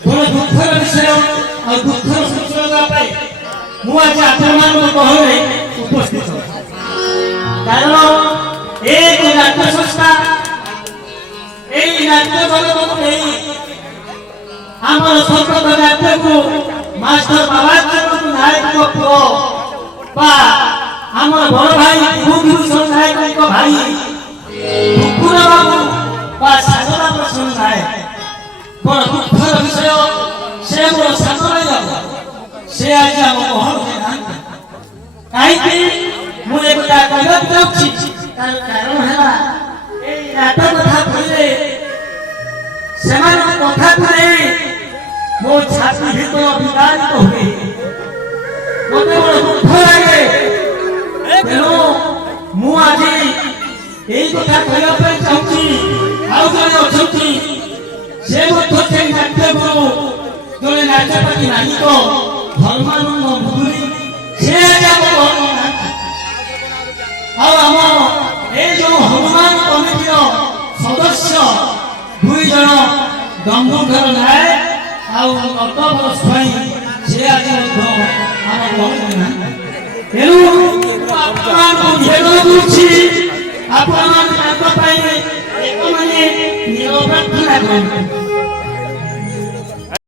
बड़ दुखर विषय और दुखर सूचना पाए मु आज आपमान गहरे उपस्थित कारण एक नाट्य संस्था नाट्य जगत आम संस्कृत नाट्य को मास्टर बाबा नायक पुओ आम बड़ भाई विभूतिभूषण नायक भाई दुखुर बाबू साधना प्रसन्न नायक बड़ दुखर विषय से मोर साथ नहीं से आज आम गहर कहीं मुझे कारण है नाटक कथा कहले कथा कहले मो छाती भीतर विदारित हुए मते बड़ दुख लगे तेणु मु आज यही कथा कहवा चाहूँगी आउ जड़े अच्छा से नाट्य गुरु जड़े नाट्यपति नायक धर्मानंद मुदुरी से आम जो हनुमान कमिटी सदस्य दुई जन दंगुधर नायक आउबर स्वाई से आज तेणु आप